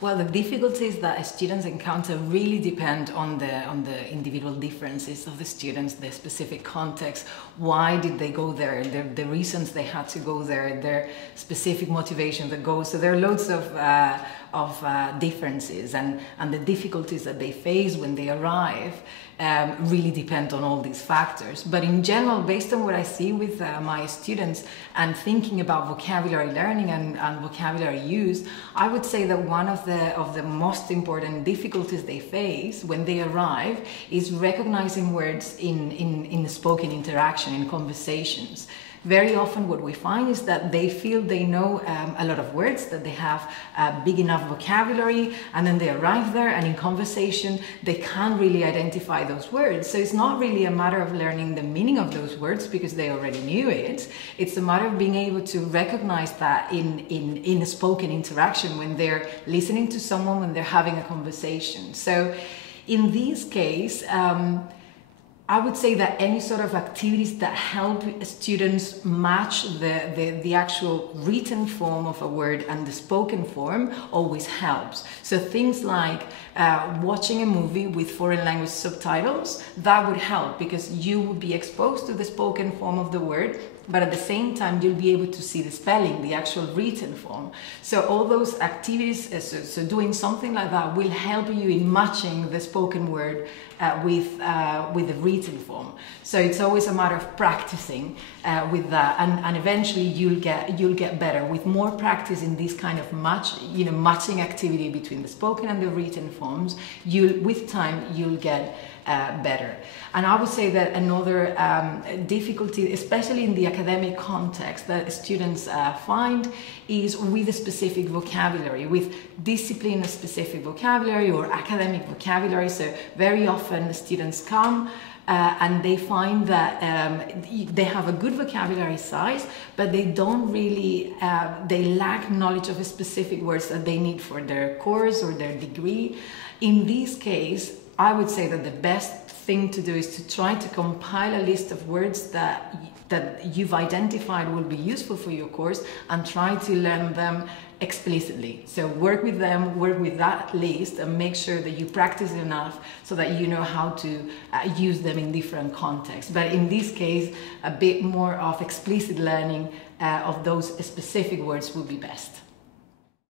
Well, the difficulties that students encounter really depend on the individual differences of the students, their specific context, why did they go there, the reasons they had to go there, their specific motivation that goes. So there are loads of differences, and the difficulties that they face when they arrive really depend on all these factors. But in general, based on what I see with my students and thinking about vocabulary learning and vocabulary use, I would say that one of the most important difficulties they face when they arrive is recognizing words in spoken interaction, in conversations. Very often what we find is that they feel they know a lot of words, that they have a big enough vocabulary, and then they arrive there and in conversation they can't really identify those words. So it's not really a matter of learning the meaning of those words because they already knew it. It's a matter of being able to recognize that in a spoken interaction when they're listening to someone, when they're having a conversation. So in this case, I would say that any sort of activities that help students match the actual written form of a word and the spoken form always helps. So things like watching a movie with foreign language subtitles, that would help because you would be exposed to the spoken form of the word, but at the same time you'll be able to see the spelling, the actual written form. So all those activities, so doing something like that will help you in matching the spoken word with the written form. So it's always a matter of practicing with that, and eventually you'll get better with more practice in this kind of matching activity between the spoken and the written forms. With time you'll get better. And I would say that another difficulty, especially in the academic context, that students find is with a specific vocabulary, with discipline-specific vocabulary or academic vocabulary. So very often students come and they find that they have a good vocabulary size, but they don't really, they lack knowledge of specific words that they need for their course or their degree. In this case, I would say that the best thing to do is to try to compile a list of words that you've identified will be useful for your course and try to learn them explicitly. So work with them, work with that list and make sure that you practice enough so that you know how to use them in different contexts. But in this case, a bit more of explicit learning of those specific words would be best.